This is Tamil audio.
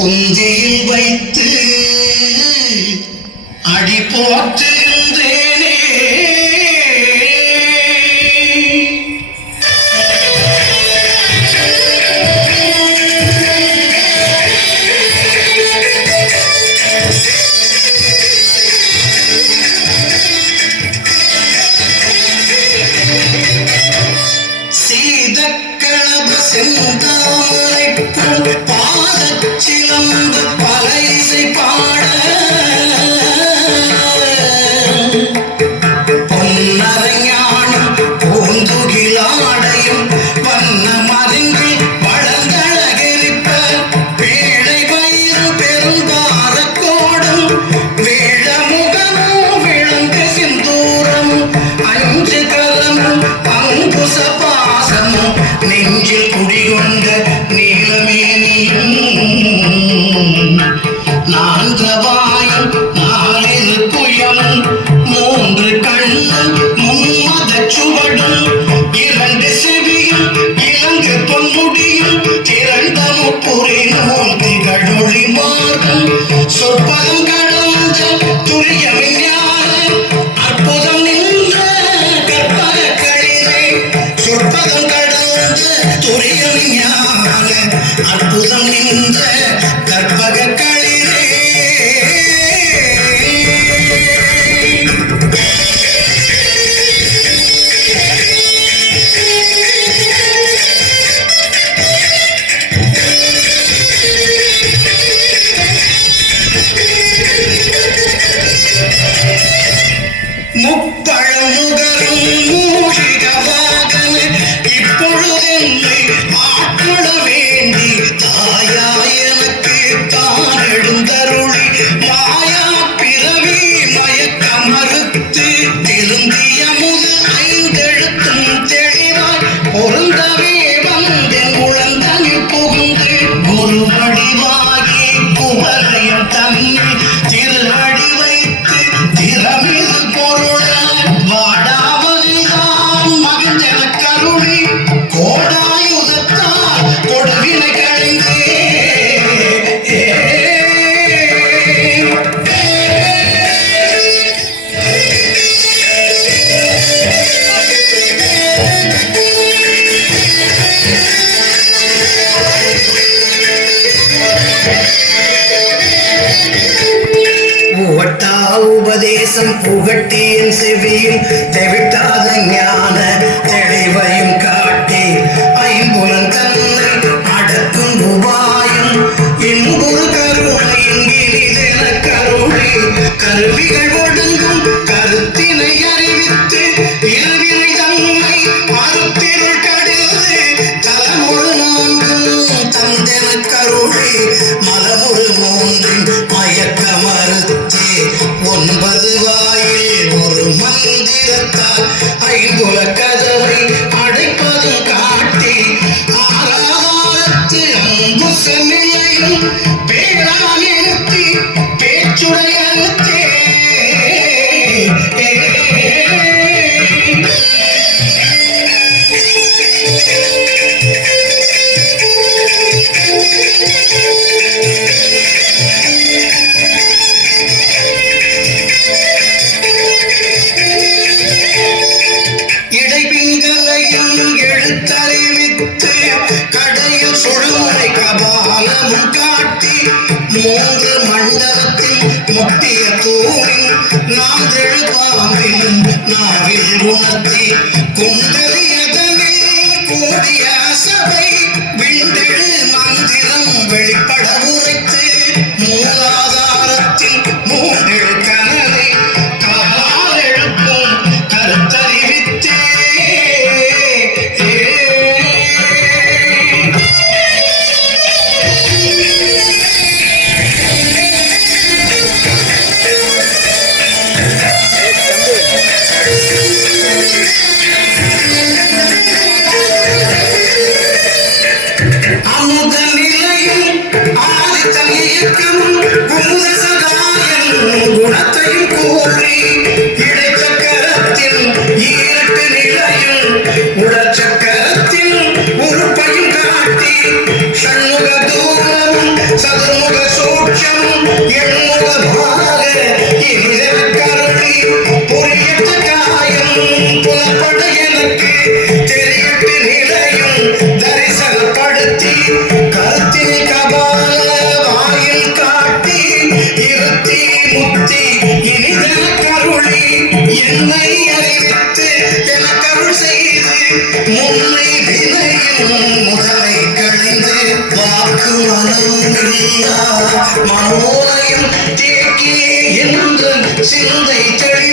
புந்தியில் வைத்து அடி போற்றுகின்றேனே. சீதக்களப செந்தாமரை பாதச்சிலம்பு பலைசை பாட பொன்னரஞானம் பூந்துகிலாடையும் வண்ண மருங்கி வளர்ந்தழகெரிப்ப பேழை வயிறு பெரும்பாரக்கோடும் வேழமுகமும் விளங்கு சிந்தூரமும் அஞ்சு கரமும் அங்குச பாசமும் நெஞ்சில் குடிகொண்ட நீலமேனியும் நான்கவாயும் நாலிரு புயமும் மூன்று கண்ணும் மும்மத சுவடும் இரண்டு செவியும் இலங்கு பொன்முடியும் திரண்ட முப்புரி நூல் திகழொளி மார்பும் சொற்பதம் கடந்த துரிய விஞ்ஞான அற்புதம் நின்ற கற்பக களிரே. சொற்பதம் கடந்த துரிய விஞ்ஞான அற்புதம் நின்ற கற்பக களிரே. முப்பழமுகரும் மூஷிக வாகன இப்பொழுதென்னை ஆட்கொள்ள வேண்டி தாயா எனக்கு தான் எழுந்தருளி மாயா பிறவி மயக்க மறுத்து திருந்திய முதல் ஐந்தெழுத்தும் தெளிவாய் பொருந்தவே வந்தென் குழந்தனில் புகுந்து குரு வடிவாகி குவரையும் தன்னை திருவடி வைத்து திறமிது பொருளாய் வாடாவதுதான் மகிழ்ந்தென கருளி கோடாயுதத்தால் கொடுவினை களைந்தே. உபதேசம் புகட்டியின் செவியும் தெவிட்டாத ஞான தெளிவையும் காட்டி ஐம்புலன் தன்னை அடக்கும் உபாயம் இன்புறு கருணையும் இனிதென கருளி கருவிகள் ஒடுங்கும் கருத்தினை அறிவித்து இருவினை தன்னை மறுத்திருள் கடிந்து தலமுழு நான்கும் தந்தென கருளி மலமுறு மூன்றின் மயக்க மறுத்தே ஒன்பது வாயில் ஒரு மந்திரத்தால் ஐம்புல கதவை அடைப்பதும் காட்டி ஆராதாரத்து அம்புச நிலையும் பேரா நிறுத்தி பேச்சுடைய அழுத்தே. இடைபிங்கலையும் எழுத்தறிவித்து கடையில் சுழமுறை கபாலமும் காட்டி மூன்று மண்டலத்தில் முட்டிய தூணில் நாதெழு பாம்பின் நாவில் உணர்த்தி குண்டலியதனில் கூடிய சபை விண்டெழு மந்திரம் வெளிப்பட உரைத்து மூலாதாரத்தில் மூன்றெழு கனலை கால் எழுப்பும் கருத்தறிவித்தே. அமுத சதுர்முக சூட்சம் எண்முகமாக இனிதென கருளி புரியற்ற காயம் புலப்பட எனக்கு தெரியட்டு நிலையும் தரிசனப்படுத்தி கருத்தினை கபால வாயில் காட்டி இருத்தி முத்தி இனிதென கருளி என்னை அறிவித்து என கருள் செய்து முன்னை வினையும் முதலை களைந்து வாக்கு மனோலயம் தேக்கி என்று சிந்தை தெளி